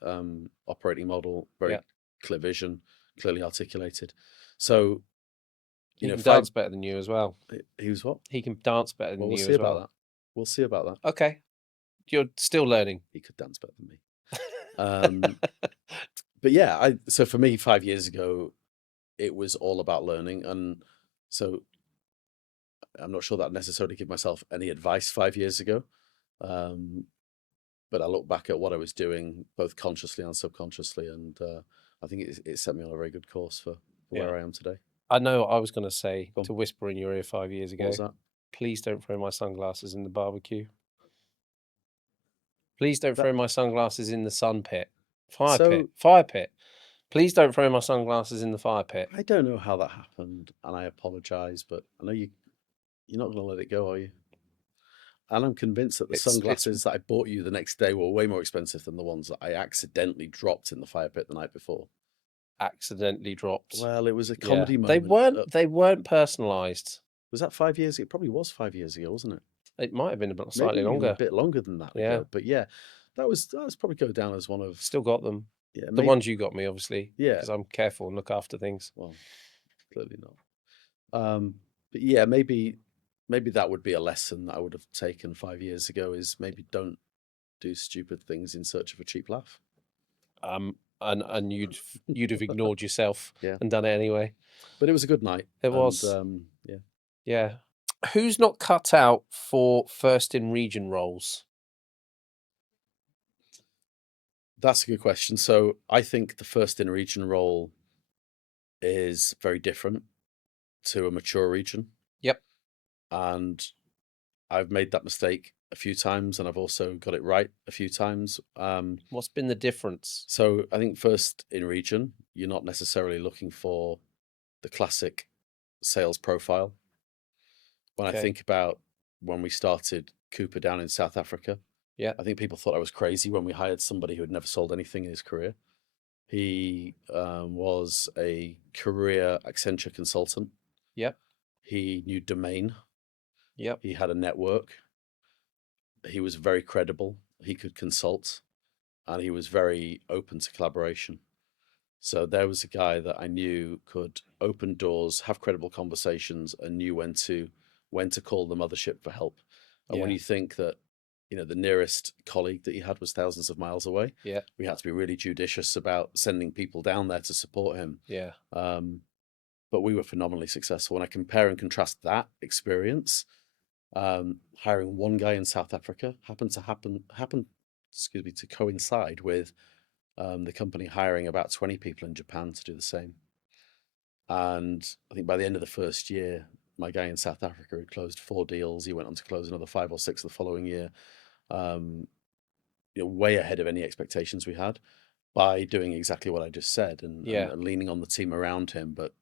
operating model, very clear vision, clearly articulated. So, he can dance better than you as well. He was what? He can dance better than you as well. We'll see about that. We'll see about that. Okay. You're still learning. He could dance better than me. But yeah, so for me, 5 years ago, it was all about learning. And so I'm not sure that I'd necessarily give myself any advice 5 years ago. But I look back at what I was doing, both consciously and subconsciously, and I think it set me on a very good course for where I am today. I know what I was going to say to whisper in your ear 5 years ago. What was that? Please don't throw my sunglasses in the barbecue. Please don't throw my sunglasses in the sun pit. Fire pit. Please don't throw my sunglasses in the fire pit. I don't know how that happened, and I apologise, but I know you're not going to let it go, are you? And I'm convinced that the sunglasses that I bought you the next day were way more expensive than the ones that I accidentally dropped in the fire pit the night before. Accidentally dropped. Well, it was a comedy moment. They weren't personalised. Was that 5 years ago? It probably was 5 years ago, wasn't it? It might have been a bit slightly longer. A bit longer than that ago. But yeah, that was probably go down as one of... Still got them. Yeah, the ones you got me, obviously. Yeah. Because I'm careful and look after things. Well, clearly not. But yeah, maybe that would be a lesson that I would have taken 5 years ago, is maybe don't do stupid things in search of a cheap laugh. And you'd have ignored yourself and done it anyway. But it was a good night. It was. Yeah. Yeah. Who's not cut out for first in region roles? That's a good question. So I think the first in region role is very different to a mature region. Yep. And I've made that mistake a few times, and I've also got it right a few times. What's been the difference? So I think first in region, you're not necessarily looking for the classic sales profile. When I think about when we started Coupa down in South Africa, I think people thought I was crazy when we hired somebody who had never sold anything in his career. He was a career Accenture consultant. Yep. He knew domain. Yep. He had a network. He was very credible. He could consult, and he was very open to collaboration. So there was a guy that I knew could open doors, have credible conversations, and knew when to call the mothership for help. And when you think that, the nearest colleague that he had was thousands of miles away, we had to be really judicious about sending people down there to support him. Yeah. But we were phenomenally successful. When I compare and contrast that experience, hiring one guy in South Africa happened to coincide with the company hiring about 20 people in Japan to do the same. And I think by the end of the first year, my guy in South Africa had closed 4 deals. He went on to close another 5 or 6 the following year, way ahead of any expectations we had, by doing exactly what I just said, and leaning on the team around him, but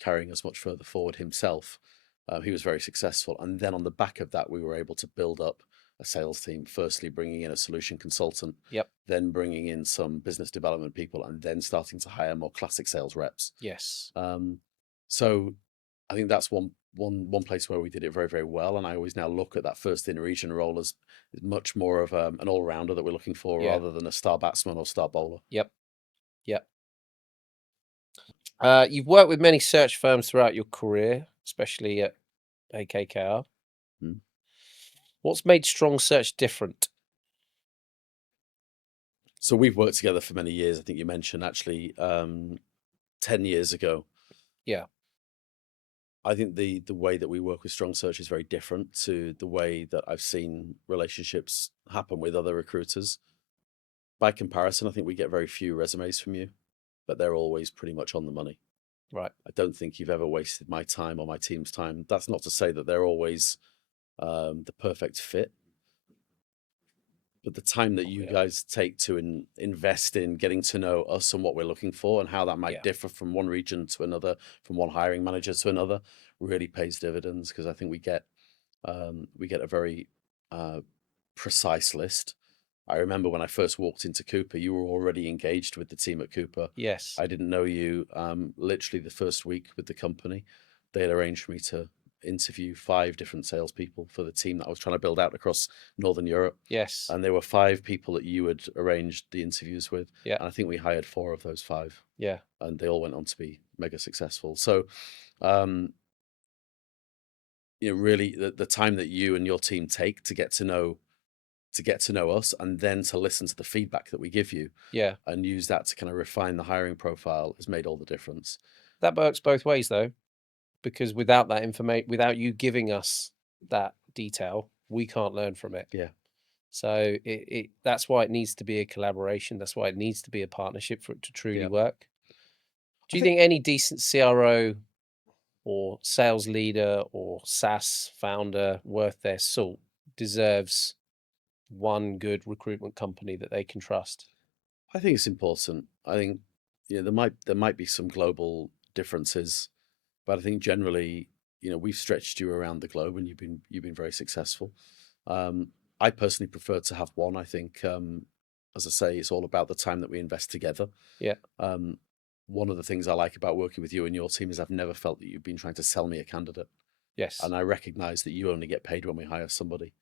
carrying us much further forward himself. He was very successful. And then on the back of that, we were able to build up a sales team, firstly bringing in a solution consultant, then bringing in some business development people, and then starting to hire more classic sales reps. Yes. So I think that's one place where we did it very, very well. And I always now look at that first in region role as much more of an all-rounder that we're looking for, rather than a star batsman or star bowler. Yep. You've worked with many search firms throughout your career, especially at AKKR. What's made Strong Search different? So we've worked together for many years. I think you mentioned actually 10 years ago. Yeah. I think the way that we work with Strong Search is very different to the way that I've seen relationships happen with other recruiters. By comparison, I think we get very few resumes from you, but they're always pretty much on the money. Right. I don't think you've ever wasted my time or my team's time. That's not to say that they're always the perfect fit, but the time that you guys take to invest in getting to know us and what we're looking for, and how that might differ from one region to another, from one hiring manager to another, really pays dividends, because I think we get a very precise list. I remember when I first walked into Coupa, you were already engaged with the team at Coupa. Yes. I didn't know you. Literally the first week with the company, they had arranged for me to interview 5 different salespeople for the team that I was trying to build out across Northern Europe. Yes. And there were 5 people that you had arranged the interviews with. Yeah. And I think we hired 4 of those 5. Yeah. And they all went on to be mega successful. So, really the time that you and your team take to get to know us, and then to listen to the feedback that we give you, and use that to kind of refine the hiring profile, has made all the difference. That works both ways, though, because without that information, without you giving us that detail, we can't learn from it. Yeah. So that's why it needs to be a collaboration. That's why it needs to be a partnership for it to truly work. Do you think any decent CRO or sales leader or SaaS founder worth their salt deserves one good recruitment company that they can trust? I think it's important. I think there might be some global differences, but I think generally, we've stretched you around the globe and you've been very successful. I personally prefer to have one. I think, as I say, it's all about the time that we invest together. Yeah. One of the things I like about working with you and your team is I've never felt that you've been trying to sell me a candidate. Yes. And I recognize that you only get paid when we hire somebody.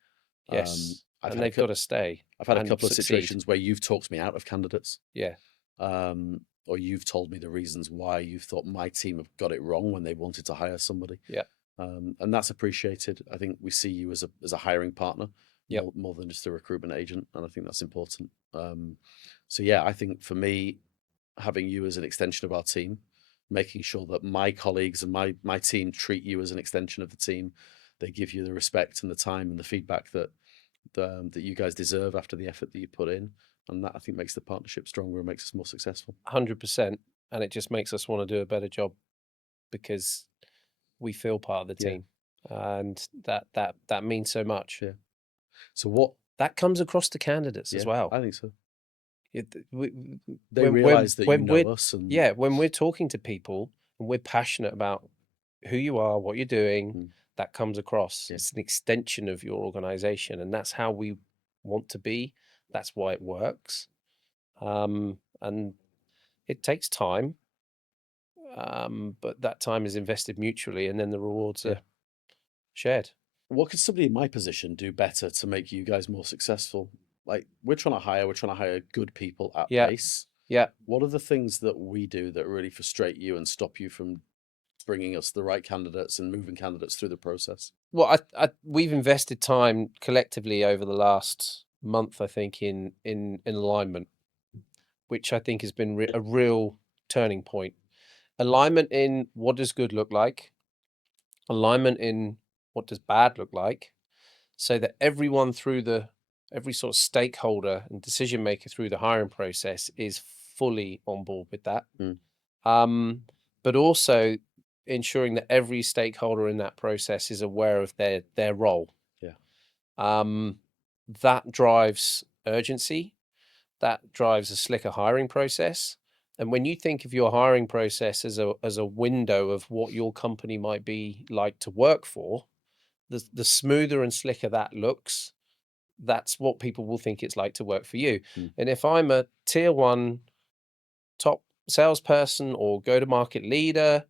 Yes. And they've got to stay. I've had a couple of situations where you've talked me out of candidates. Yeah. Or you've told me the reasons why you thought my team have got it wrong when they wanted to hire somebody. Yeah. And that's appreciated. I think we see you as a hiring partner, more than just a recruitment agent, and I think that's important. So yeah, I think for me, having you as an extension of our team, making sure that my colleagues and my team treat you as an extension of the team, they give you the respect and the time and the feedback that you guys deserve after the effort that you put in. And that, I think, makes the partnership stronger and makes us more successful. 100%. And it just makes us want to do a better job because we feel part of the team. And that means so much. Yeah. So what that comes across to candidates as well. I think so. They realize that you know us. And when we're talking to people and we're passionate about who you are, what you're doing, that comes across. It's an extension of your organization, and that's how we want to be. That's why it works. And it takes time, but that time is invested mutually, and then the rewards are shared. What could somebody in my position do better to make you guys more successful? Like, we're trying to hire good people at pace. Yeah. What are the things that we do that really frustrate you and stop you from bringing us the right candidates and moving candidates through the process? Well, we've invested time collectively over the last month, I think, in alignment, which I think has been a real turning point. Alignment in what does good look like, alignment in what does bad look like, so that every sort of stakeholder and decision maker through the hiring process is fully on board with that. But also ensuring that every stakeholder in that process is aware of their role. That drives urgency, that drives a slicker hiring process. And when you think of your hiring process as a window of what your company might be like to work for, the smoother and slicker that looks, that's what people will think it's like to work for you. And if I'm a tier 1 top salesperson or go-to-market leader,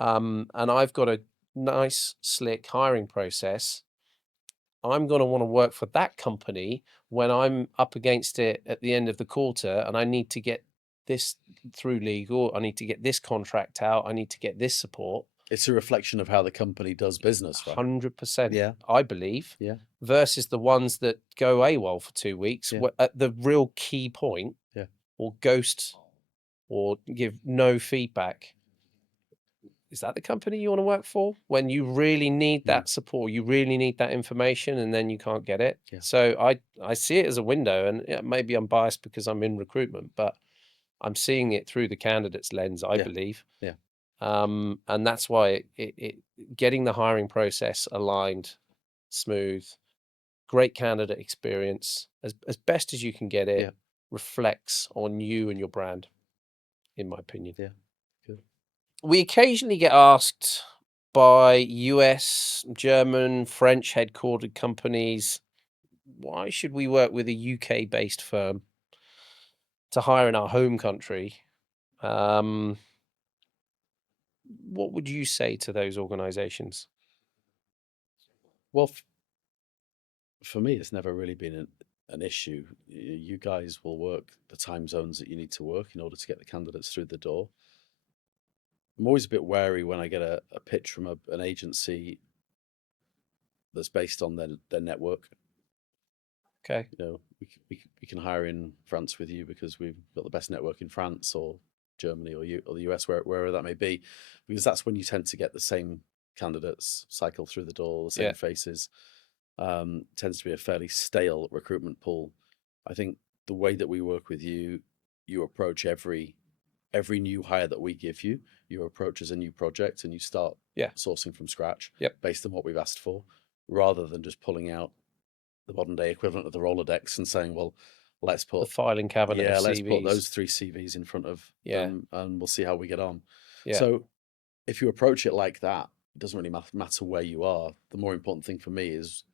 and I've got a nice, slick hiring process, I'm going to want to work for that company when I'm up against it at the end of the quarter and I need to get this through legal, I need to get this contract out, I need to get this support. It's a reflection of how the company does business, right? 100%, I believe. Yeah. Versus the ones that go AWOL for 2 weeks at the real key point, or ghost, or give no feedback. Is that the company you want to work for when you really need that support, you really need that information, and then you can't get it? So I see it as a window, and maybe I'm biased because I'm in recruitment, but I'm seeing it through the candidate's lens, I believe. And that's why it getting the hiring process aligned, smooth, great candidate experience, as best as you can get it, reflects on you and your brand, in my opinion. Good. We occasionally get asked by US, German, French headquartered companies, why should we work with a UK based firm to hire in our home country? What would you say to those organizations? Well, for me, it's never really been an issue. You guys will work the time zones that you need to work in order to get the candidates through the door. I'm always a bit wary when I get a pitch from an agency that's based on their network. Okay. We can hire in France with you because we've got the best network in France or Germany or the US, wherever that may be, because that's when you tend to get the same candidates cycle through the door, the same faces. Tends to be a fairly stale recruitment pool. I think the way that we work with you, you approach every every new hire that we give you, you approach as a new project and you start sourcing from scratch based on what we've asked for, rather than just pulling out the modern day equivalent of the Rolodex and saying, well, let's put the filing cabinet of let's CVs. put those 3 CVs in front of them and we'll see how we get on. Yeah. So if you approach it like that, it doesn't really matter where you are. The more important thing for me is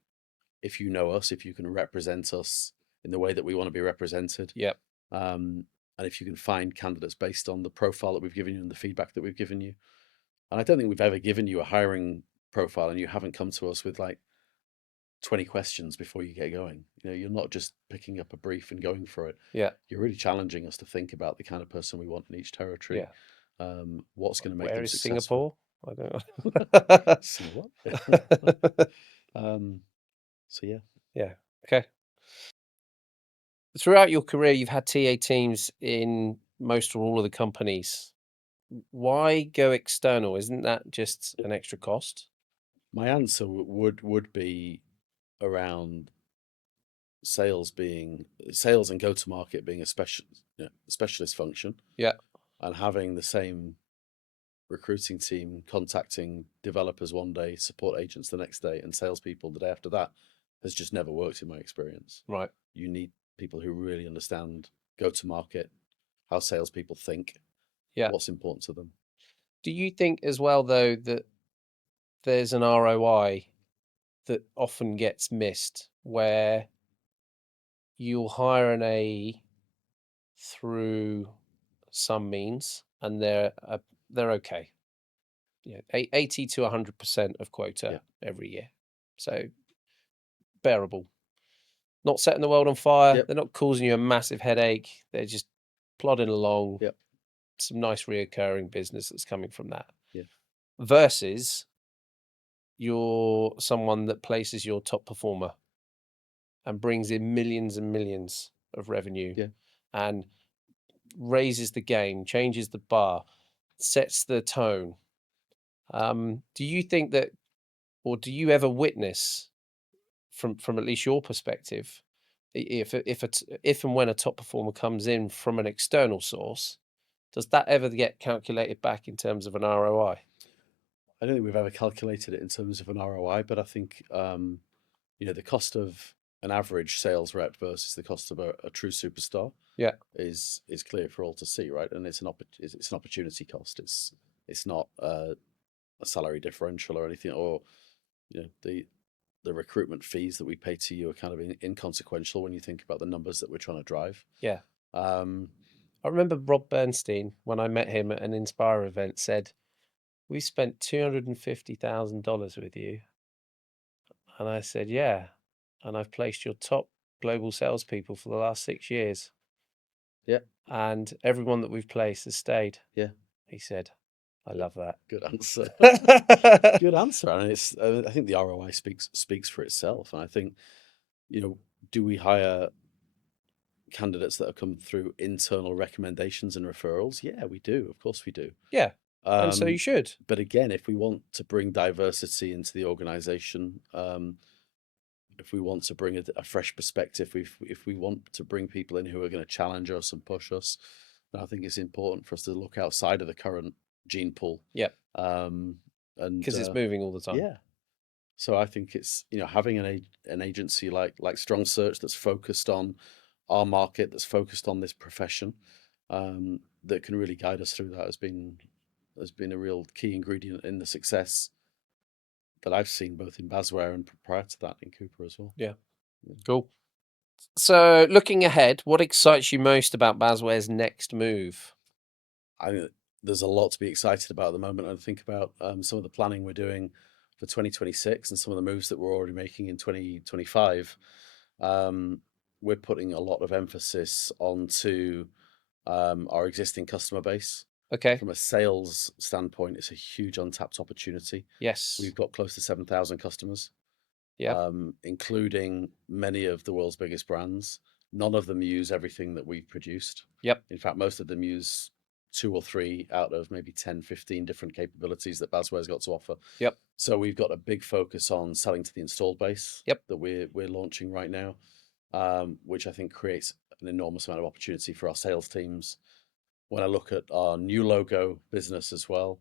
if you know us, if you can represent us in the way that we want to be represented. Yep. And if you can find candidates based on the profile that we've given you and the feedback that we've given you. And I don't think we've ever given you a hiring profile and you haven't come to us with like 20 questions before you get going. You know, you're not just picking up a brief and going for it. Yeah. You're really challenging us to think about the kind of person we want in each territory. Yeah. What's going to make them successful. Where is Singapore? I don't know. Singapore? So yeah. Yeah. Okay. Throughout your career, you've had TA teams in most or all of the companies. Why go external? Isn't that just an extra cost? My answer would be around sales and go-to-market being a specialist function. Yeah. And having the same recruiting team contacting developers one day, support agents the next day, and salespeople the day after that has just never worked in my experience. Right. You need people who really understand go-to-market, how salespeople think, what's important to them. Do you think as well, though, that there's an ROI that often gets missed where you'll hire an AE through some means and they're okay? 80 to 100% of quota every year. So bearable. Not setting the world on fire. They're not causing you a massive headache. They're just plodding along. Some nice reoccurring business that's coming from that. Versus you're someone that places your top performer and brings in millions and millions of revenue and raises the game, changes the bar, sets the tone. Do you think that, or do you ever witness from at least your perspective, if and when a top performer comes in from an external source, does that ever get calculated back in terms of an ROI? I don't think we've ever calculated it in terms of an ROI, but I think the cost of an average sales rep versus the cost of a true superstar is clear for all to see, right? And it's an opportunity cost. It's not a salary differential or anything, or the recruitment fees that we pay to you are kind of inconsequential when you think about the numbers that we're trying to drive. I remember Rob Bernstein, when I met him at an Inspire event, said, "We spent $250,000 with you." And I said, "Yeah. And I've placed your top global salespeople for the last 6 years. Yeah. And everyone that we've placed has stayed." Yeah. He said, "I love that." Good answer. Good answer. And I think the ROI speaks for itself. And I think, do we hire candidates that have come through internal recommendations and referrals? Yeah, we do. Of course we do. Yeah. And so you should. But again, if we want to bring diversity into the organization, if we want to bring a fresh perspective, if we want to bring people in who are going to challenge us and push us, then I think it's important for us to look outside of the current gene pool. Yep. And because it's moving all the time. Yeah. So I think it's having an agency like Strong Search that's focused on our market, that's focused on this profession, that can really guide us through that has been a real key ingredient in the success that I've seen both in Basware and prior to that in Coupa as well. Yeah. Cool. So looking ahead, what excites you most about Basware's next move? I think there's a lot to be excited about at the moment. I think about some of the planning we're doing for 2026 and some of the moves that we're already making in 2025. We're putting a lot of emphasis onto our existing customer base. Okay. From a sales standpoint, it's a huge untapped opportunity. Yes. We've got close to 7,000 customers. Yeah. Including many of the world's biggest brands. None of them use everything that we've produced. Yep. In fact, most of them use 2 or 3 out of maybe 10, 15 different capabilities that Basware's got to offer. Yep. So we've got a big focus on selling to the installed base. Yep. That we're launching right now, which I think creates an enormous amount of opportunity for our sales teams. when I look at our new logo business as well,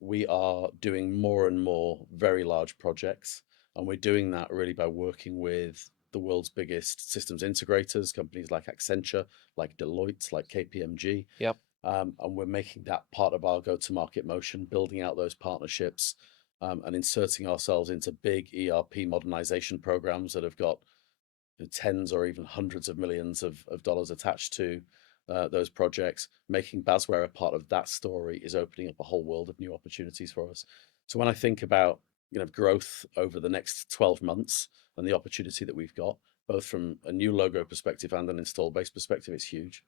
we are doing more and more very large projects. And we're doing that really by working with the world's biggest systems integrators, companies like Accenture, like Deloitte, like KPMG. Yep. And we're making that part of our go-to-market motion, building out those partnerships, and inserting ourselves into big ERP modernization programs that have got tens or even hundreds of millions of dollars attached to those projects. Making Basware a part of that story is opening up a whole world of new opportunities for us. So when I think about growth over the next 12 months and the opportunity that we've got, both from a new logo perspective and an install base perspective, it's huge.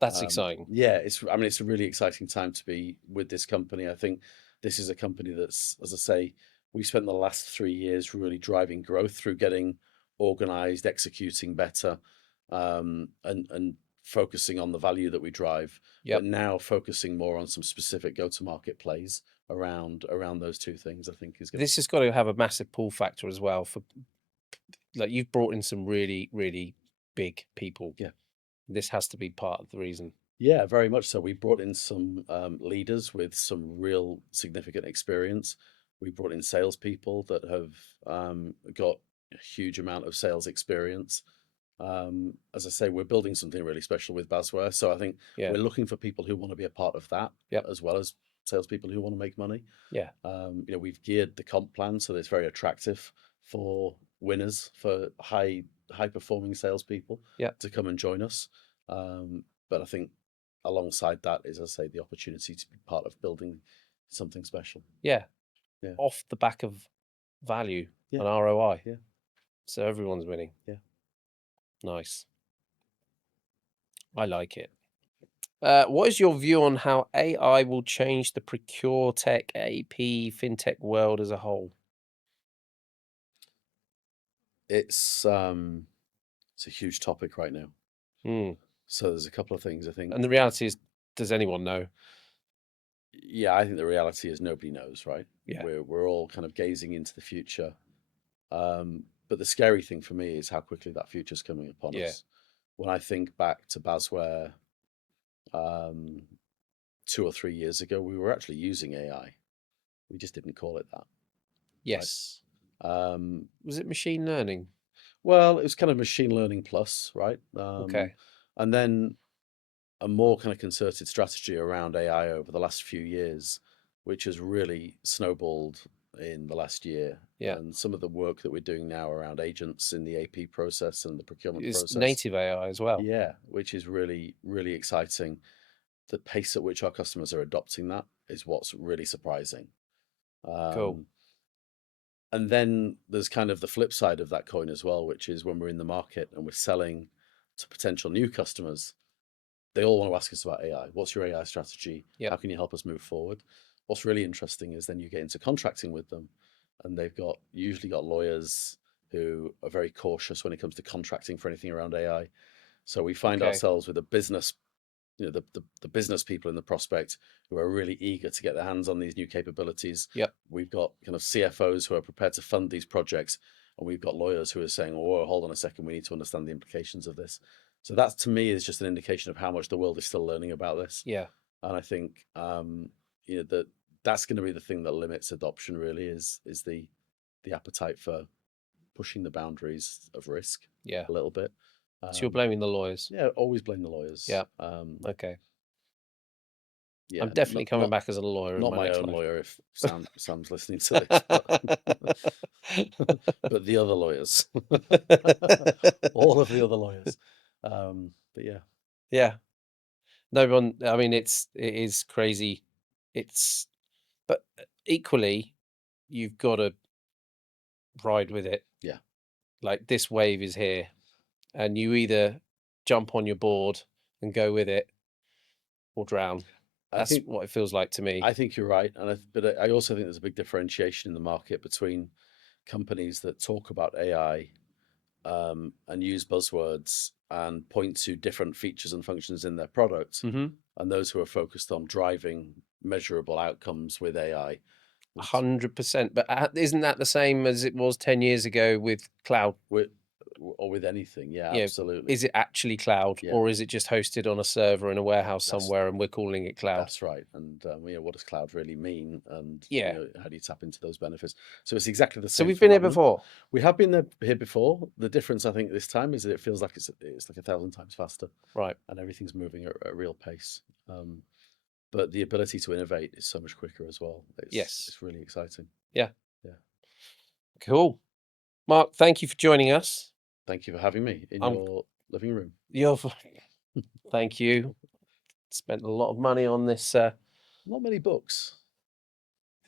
That's exciting. Yeah, it's a really exciting time to be with this company. I think this is a company that's, as I say, we spent the last 3 years really driving growth through getting organized, executing better, and focusing on the value that we drive. Yep. But now focusing more on some specific go-to-market plays around those two things, I think is good. This has got to have a massive pull factor as well for, like, you've brought in some really, really big people. Yeah. This has to be part of the reason. Yeah, very much so. We brought in some leaders with some real significant experience. We brought in salespeople that have got a huge amount of sales experience. As I say, we're building something really special with Basware. So I think we're looking for people who want to be a part of that, as well as salespeople who want to make money. Yeah. We've geared the comp plan so that it's very attractive for winners, for high performing salespeople to come and join us. But I think alongside that is, as I say, the opportunity to be part of building something special. Yeah. Off the back of value and ROI. Yeah. So everyone's winning. Yeah. Nice. I like it. What is your view on how AI will change the procure-tech, AP, FinTech world as a whole? It's a huge topic right now. So there's a couple of things, I think. And the reality is, does anyone know? Yeah, I think the reality is nobody knows, right? Yeah. We're all kind of gazing into the future. But the scary thing for me is how quickly that future's coming upon us. When I think back to Basware 2 or 3 years ago, we were actually using AI. We just didn't call it that. Yes. Right? Was it machine learning? Well, it was kind of machine learning plus, right? Okay. And then a more kind of concerted strategy around AI over the last few years, which has really snowballed in the last year. Yeah. And some of the work that we're doing now around agents in the AP process and the procurement It's process. native AI as well. Yeah, which is really, really exciting. The pace at which our customers are adopting that is what's really surprising. Cool. And then there's kind of the flip side of that coin as well, which is when we're in the market and we're selling to potential new customers, they all want to ask us about AI. What's your AI strategy? Yeah. How can you help us move forward? What's really interesting is then you get into contracting with them, and they've usually got lawyers who are very cautious when it comes to contracting for anything around AI. So we find ourselves with a business, the business people in the prospect who are really eager to get their hands on these new capabilities. Yep. We've got kind of CFOs who are prepared to fund these projects, and we've got lawyers who are saying, "Oh, hold on a second, we need to understand the implications of this." So that to me is just an indication of how much the world is still learning about this. Yeah. And I think that's going to be the thing that limits adoption. Really, is the appetite for pushing the boundaries of risk. Yeah. A little bit. So you're blaming the lawyers? Yeah, always blame the lawyers. Yeah. Okay. Yeah, I'm definitely coming back as a lawyer. Not my own lawyer if Sam's listening to this, but the other lawyers, all of the other lawyers. But yeah. Yeah. No one. I mean, it is crazy. But equally, you've got to ride with it. Yeah. Like, this wave is here, and you either jump on your board and go with it, or drown. That's what it feels like to me. I think you're right, but I also think there's a big differentiation in the market between companies that talk about AI and use buzzwords and point to different features and functions in their products, and those who are focused on driving measurable outcomes with AI. 100%. But isn't that the same as it was 10 years ago with cloud? or with anything. Yeah, You know, absolutely. is it actually cloud, or is it just hosted on a server in a warehouse somewhere and we're calling it cloud? That's right. And what does cloud really mean? And Yeah. how do you tap into those benefits? So it's exactly the So same. we've been here before. We have been here before. The difference, I think, this time is that it feels like it's like 1,000 times faster. Right. And everything's moving at a real pace. But the ability to innovate is so much quicker as well. It's really exciting. Yeah. Yeah. Cool. Mark, thank you for joining us. Thank you for having me in your living room. Thank you. Spent a lot of money on this. Not many books.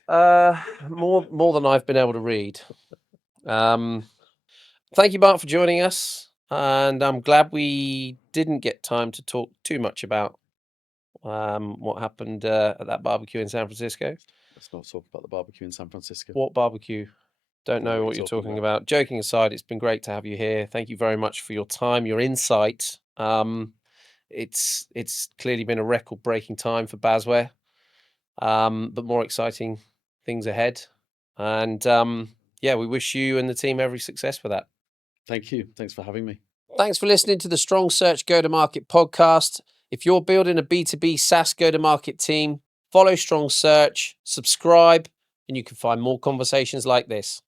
More than I've been able to read. Thank you, Mark, for joining us. And I'm glad we didn't get time to talk too much about what happened at that barbecue in San Francisco. Let's not talk about the barbecue in San Francisco. What barbecue? Don't know what you're talking about. Joking aside, it's been great to have you here. Thank you very much for your time, your insight. It's clearly been a record-breaking time for Basware, but more exciting things ahead. And we wish you and the team every success for that. Thank you. Thanks for having me. Thanks for listening to the Strong Search Go-to-Market podcast. If you're building a B2B SaaS go-to-market team, follow Strong Search, subscribe, and you can find more conversations like this.